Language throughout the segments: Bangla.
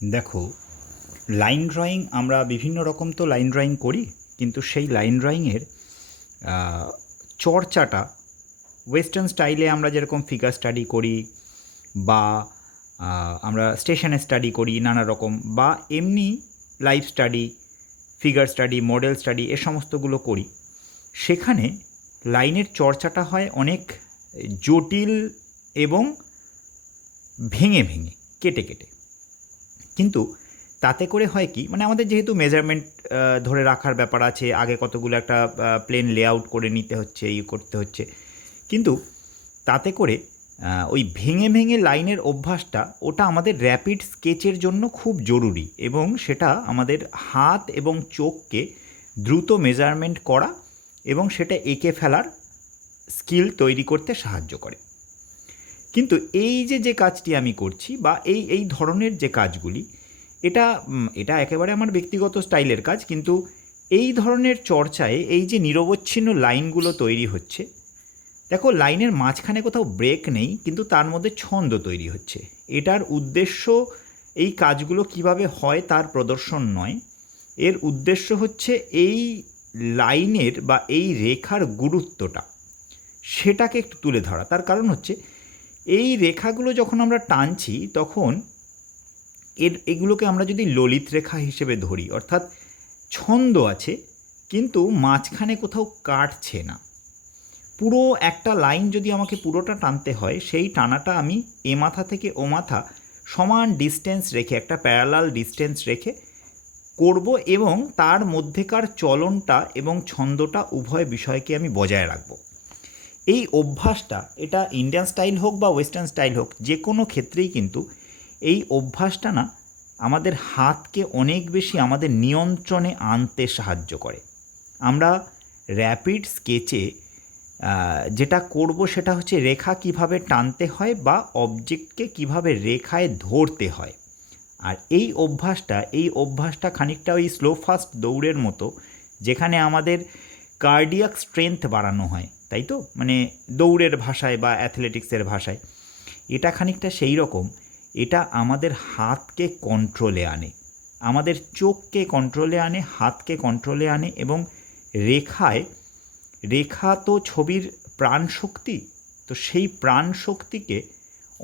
দেখো, লাইন ড্রয়িং আমরা বিভিন্ন রকম তো লাইন ড্রয়িং করি, কিন্তু সেই লাইন ড্রয়িংয়ের চর্চাটা ওয়েস্টার্ন স্টাইলে আমরা যেরকম ফিগার স্টাডি করি বা আমরা স্টেশনে স্টাডি করি নানা রকম, বা এমনি life study, figure study, model study এ সমস্তগুলো করি, সেখানে লাইনের চর্চাটা হয় অনেক জটিল এবং ভেঙে ভেঙে, কেটে কেটে। কিন্তু তাতে করে হয় কি, মানে আমাদের যেহেতু মেজারমেন্ট ধরে রাখার ব্যাপার আছে, আগে কতগুলো একটা প্লেন লেআউট করে নিতে হচ্ছে, করতে হচ্ছে, কিন্তু তাতে করে ওই ভেঙে ভেঙে লাইনের অভ্যাসটা, ওটা আমাদের র্যাপিড স্কেচের জন্য খুব জরুরি, এবং সেটা আমাদের হাত এবং চোখকে দ্রুত মেজারমেন্ট করা এবং সেটা এঁকে ফেলার স্কিল তৈরি করতে সাহায্য করে। কিন্তু এই যে কাজটি আমি করছি, বা এই ধরনের যে কাজগুলি, এটা একেবারে আমার ব্যক্তিগত স্টাইলের কাজ, কিন্তু এই ধরনের চর্চায় এই যে নিরবচ্ছিন্ন লাইনগুলো তৈরি হচ্ছে, দেখো লাইনের মাঝখানে কোথাও ব্রেক নেই, কিন্তু তার মধ্যে ছন্দ তৈরি হচ্ছে। এটার উদ্দেশ্য এই কাজগুলো কিভাবে হয় তার প্রদর্শন নয়, এর উদ্দেশ্য হচ্ছে এই লাইনের বা এই রেখার গুরুত্বটা, সেটাকে একটু তুলে ধরা। তার কারণ হচ্ছে, এই রেখাগুলো যখন আমরা টানছি, তখন এগুলোকে আমরা যদি ললিত রেখা হিসেবে ধরি, অর্থাৎ ছন্দ আছে কিন্তু মাঝখানে কোথাও কাটছে না। পুরো একটা লাইন যদি আমাকে পুরোটা টানতে হয়, সেই টানাটা আমি এ মাথা থেকে ও মাথা সমান ডিস্টেন্স রেখে, একটা প্যারালাল ডিস্টেন্স রেখে করব, এবং তার মধ্যেকার চলনটা এবং ছন্দটা উভয় বিষয়কে আমি বজায় রাখব। এই অভ্যাসটা, এটা ইন্ডিয়ান স্টাইল হোক বা ওয়েস্টার্ন স্টাইল হোক, যে কোনো ক্ষেত্রেই কিন্তু এই অভ্যাসটা না আমাদের হাতকে অনেক বেশি আমাদের নিয়ন্ত্রণে আনতে সাহায্য করে। আমরা র্যাপিড স্কেচে যেটা করব সেটা হচ্ছে রেখা কিভাবে টানতে হয় বা অবজেক্টকে কিভাবে রেখায় ধরতে হয়। আর এই অভ্যাসটা খানিকটা ওই স্লো ফাস্ট দৌড়ের মতো, যেখানে আমাদের কার্ডিয়াক স্ট্রেংথ বাড়ানো হয়, তাই তো, মানে দৌড়ের ভাষায় বা অ্যাথলেটিক্সের ভাষায় এটা খানিকটা সেই রকম। এটা আমাদের হাতকে কন্ট্রোলে আনে, আমাদের চোখকে কন্ট্রোলে আনে, হাতকে কন্ট্রোলে আনে, এবং রেখা তো ছবির প্রাণ শক্তি, তো সেই প্রাণ শক্তিকে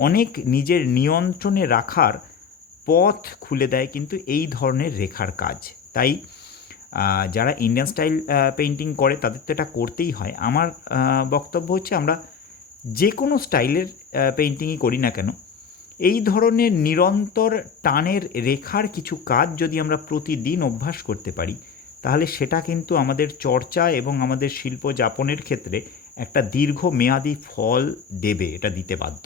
অনেক নিজের নিয়ন্ত্রণে রাখার পথ খুলে দেয় কিন্তু এই ধরনের রেখার কাজ। তাই যারা ইন্ডিয়ান স্টাইল পেইন্টিং করে তাদের তো এটা করতেই হয়। আমার বক্তব্য হচ্ছে, আমরা যে কোনো স্টাইলের পেইন্টিংই করি না কেন, এই ধরনের নিরন্তর টানের রেখার কিছু কাজ যদি আমরা প্রতিদিন অভ্যাস করতে পারি, তাহলে সেটা কিন্তু আমাদের চর্চা এবং আমাদের শিল্প যাপনের ক্ষেত্রে একটা দীর্ঘমেয়াদী ফল দেবে, এটা দিতে বাধ্য।